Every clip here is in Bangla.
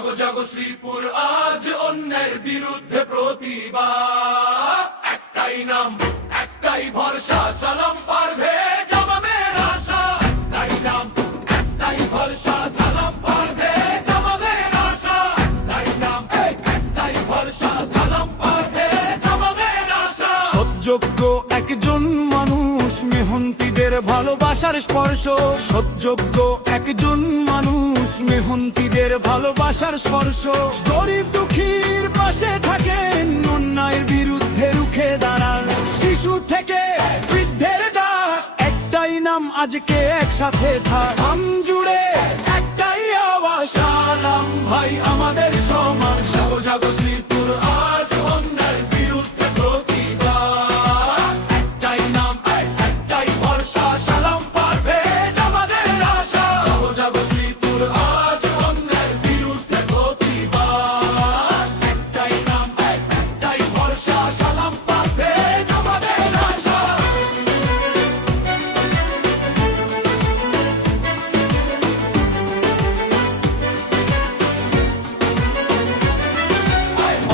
জাগো জাগো শ্রীপুর আজ অন্যের বিরুদ্ধে প্রতিবাদ। একটাই নাম একটাই ভরসা, সালাম পারভেজ আমাদের আশা। একটাই নাম একটাই ভরসা, সালাম পারভেজ আমাদের আশা। একটাই নাম একটাই ভরসা, সালাম পারভেজ আমাদের আশা। সৎযোগ্য একজন মানুষ, মেহন্তিদের ভালোবাসার স্পর্শ। সৎযোগ্য একজন মানুষ, মেহন্তিদের ভালোবাসার স্পর্শ। গরিব দুঃখীর পাশে থাকেন, অন্যায়ের বিরুদ্ধে রুখে দাঁড়ান। শিশু থেকে বৃদ্ধের ডাক, একটাই নাম আজকে একসাথে থাক। আম জুড়ে একটাই আওয়াজ, সালাম ভাই আমাদের সমান। জাগো জাগো শ্রীপুর আজ অন্যের বিরুদ্ধে প্রতিবাদ। একটাই নাম একটাই ভরসা, সালাম পারভেজ আমাদের আশা। জাগো জাগো শ্রীপুর আজ অন্যের বিরুদ্ধে প্রতিবাদ। একটাই নাম একটাই ভরসা, সালাম পারভেজ আমাদের আশা।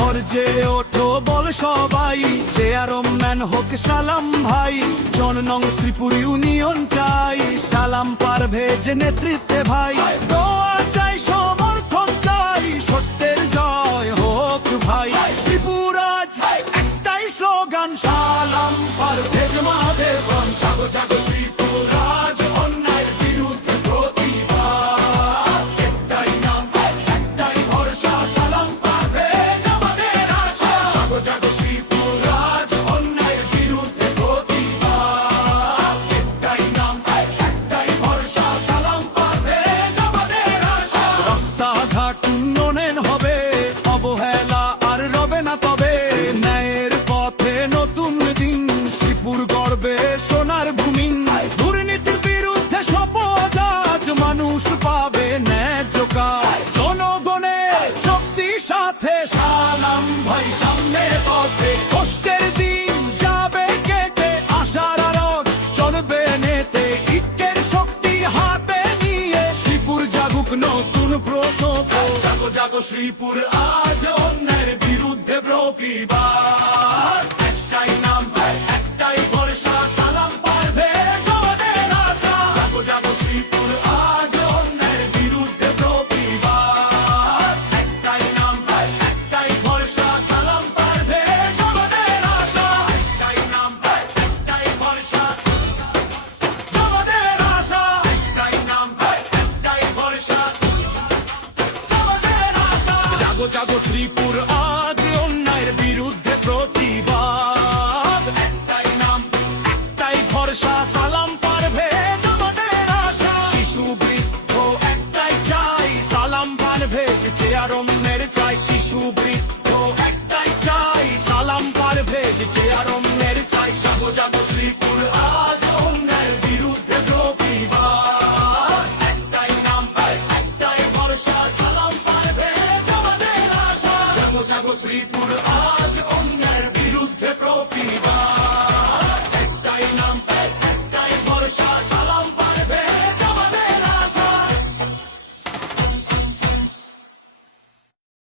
और जे ওঠো বল সবাই, চেয়ারম্যান হোক সালাম ভাই। জননং শ্রীপুর ইউনিয়ন চাই, সালাম পারভেজ নেতৃত্বে ভাই। দোয়া চাই, সমর্থন চাই, সত্যের জয় হোক ভাই। শ্রীপুর আজ একটাই স্লোগান, সালাম পারভেজ মাদের প্রাণ। জাগো জাগো শ্রীপুর আজ অন্যায়ের বিরুদ্ধে প্রতিবাদ। একটাই নাম একটাই ভরসা, সালাম পারভেজ আমাদের আশা। জাগো জাগো শ্রীপুর আজ অন্যায়ের বিরুদ্ধে প্রতিবাদ। একটাই নাম একটাই ভরসা, সালাম পারভেজ আমাদের আশা। রাস্তাঘাট উন্নয়ন হবে, অবহেলা আর রবে না তবে। ন্যায়ের পথে নতুন দিন, শ্রীপুর গর্বে সোনার ভূমি। দুর্নীতির বিরুদ্ধে শপথ আজ, মানুষ পাবে ন্যায্য কাজ। জনগণের শক্তির সাথে, সালাম ভাই সামনে পথে। কষ্টের দিন যাবে কেটে, আশার আলোক চলবে নেতে। ইটের শক্তি হাতে নিয়ে, শ্রীপুর জাগুক নতুন প্রকল্প। জাগো জাগো শ্রীপুর আজ অন্যের বিরুদ্ধে প্রতিবাদ। একটাই নাম একটাই ভরসা, সালাম পারভেজ আমাদের আশা। জাগো জাগো শ্রীপুর আজ অন্যের বিরুদ্ধে প্রতিবাদ। একটাই নাম একটাই ভরসা, সালাম পারভেজ আমাদের আশা। একটাই নাম একটাই ভরসা আমাদের আশা। একটাই নাম একটাই ভরসা আমাদের আশা। জাগো জাগো শ্রীপুর আজ অন্যায়ের বিরুদ্ধে প্রতিবাদ। একটাই নাম একটাই ভরসা, সালাম পারভেজ আমাদের আশা। শিশু বৃদ্ধ একটাই চাই, সালাম পারভেজ চেয়ারম্যানের চাই। শিশু বৃদ্ধ একটাই চাই, সালাম পারভেজ চেয়ারম্যানের চাই। জাগো জাগো শ্রীপুর আজ